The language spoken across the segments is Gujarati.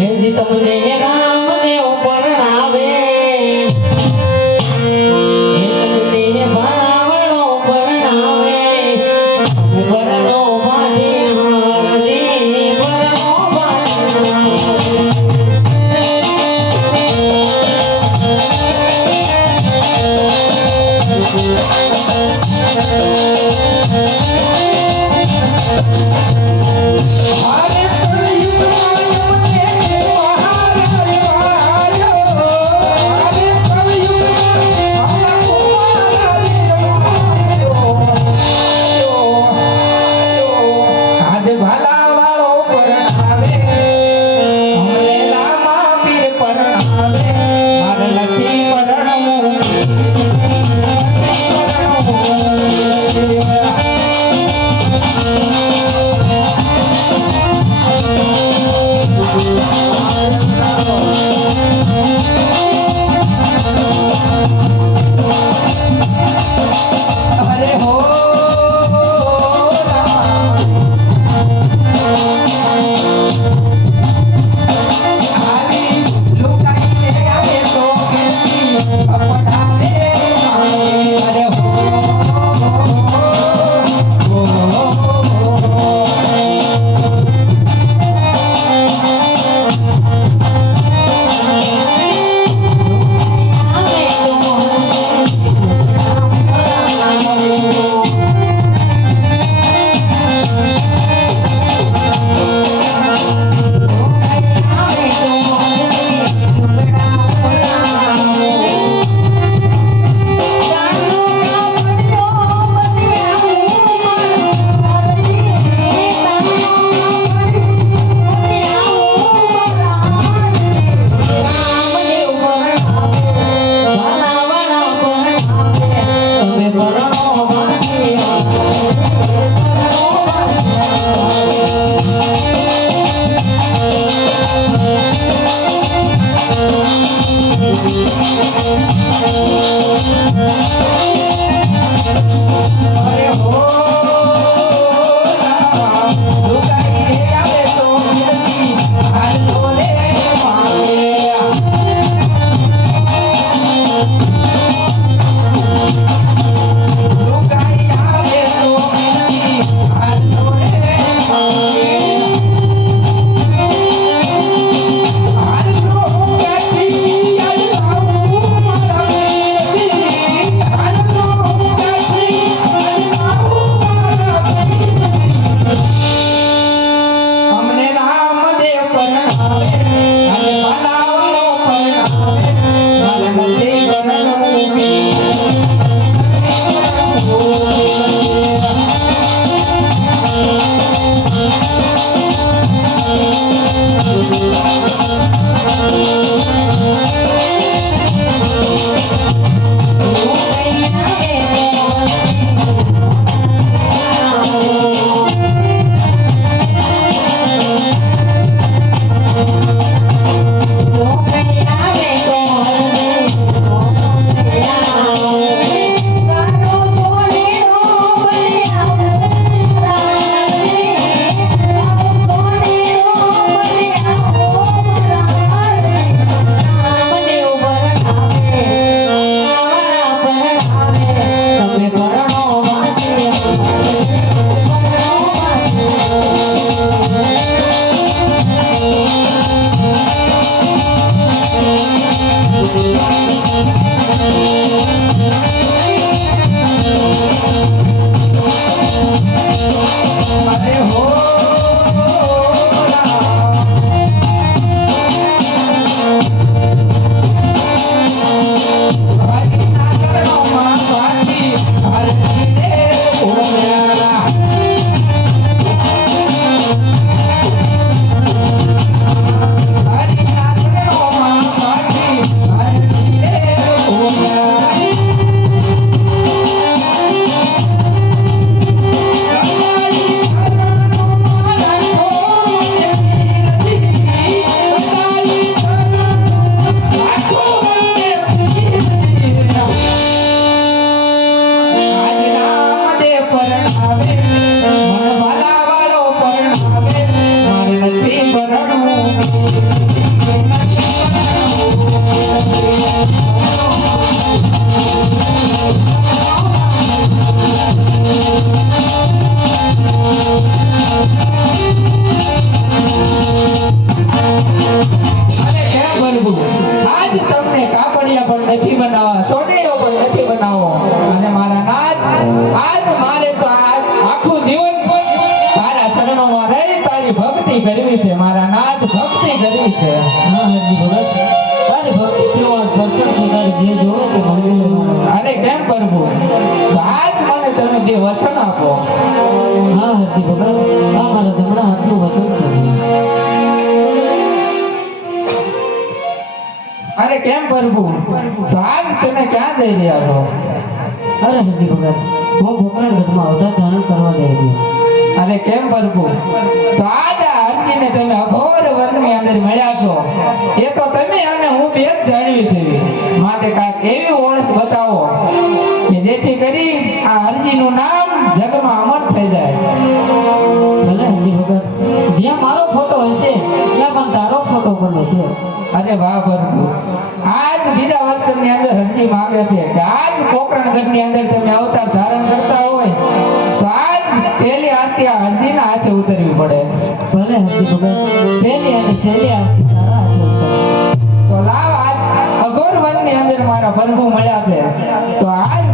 હેજી તમને રામદેવ પરણાવે તમને ભાવણો પરણાવે પરણો માટે હરદી પરણો અને કેમ બનવું? આજ તમને કાપડિયા પણ નથી બનાવવા, સોનેરો પણ નથી બનાવવો. અને મારા નાથ, આજ મારે તો આખું જીવન તારા શરણોમાં રહી તારી ભક્તિ કરવી છે. મારા નાથ, ભક્તિ કરવી છે. હા હરજી ભગત તારી ભક્તિનો આ દર્શન છે તારે જે જોવે તે મંદિરે મારો અરે કેમ પ્રભુ? તો આજ મને તમે બે વસન આપો. હા હરજી ભગત આ મારા જમણા હાથનું વસન છે અરે કેમ પ્રભુ? તો આજ તમે ક્યાં જઈ રહ્યા છો? અરે હરજી ભગત હું ગોકર્ણગઢમાં અવતાર ધારણ કરવા જઈ રહ્યો અરે કેમ પ્રભુ? તો આજ આ અરજીને તમે અઘોર વર્ણની અંદર મળ્યા છો. એ તો તમે અને હું બે જ જાણવી છે. માટે કાંઈક એવી ઓળખ બતાવો કે જેથી કરી આ અરજીનું નામ જગમાં અમર થઈ જાય. ભલે હરજી ભગત જ્યાં મારો ફોટો હશે ત્યાં પણ તારો ફોટો પણ હશે અરે વાહ પ્રભુ, આજ બીજા વર્ષની અંદર અરજી માંગે છે કે આજ ગોકર્ણગઢની અંદર તમે અવતાર ધારણ કરતા હોય તો આજ પહેલી આરતી આ અરજીના હાથે ઉતરવી પડે. ભલે હરજી ભગત પહેલી અને છેલ્લી આરતી તારા હાથે ઉતરે તો લાવ આજ અઘોર વનની અંદર મારા પ્રભુ મળ્યા છે તો આજ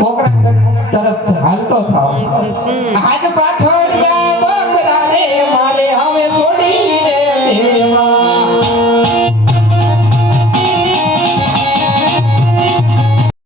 ગોકર્ણગઢ તરફ હાલતો થાવ. આજ પાછો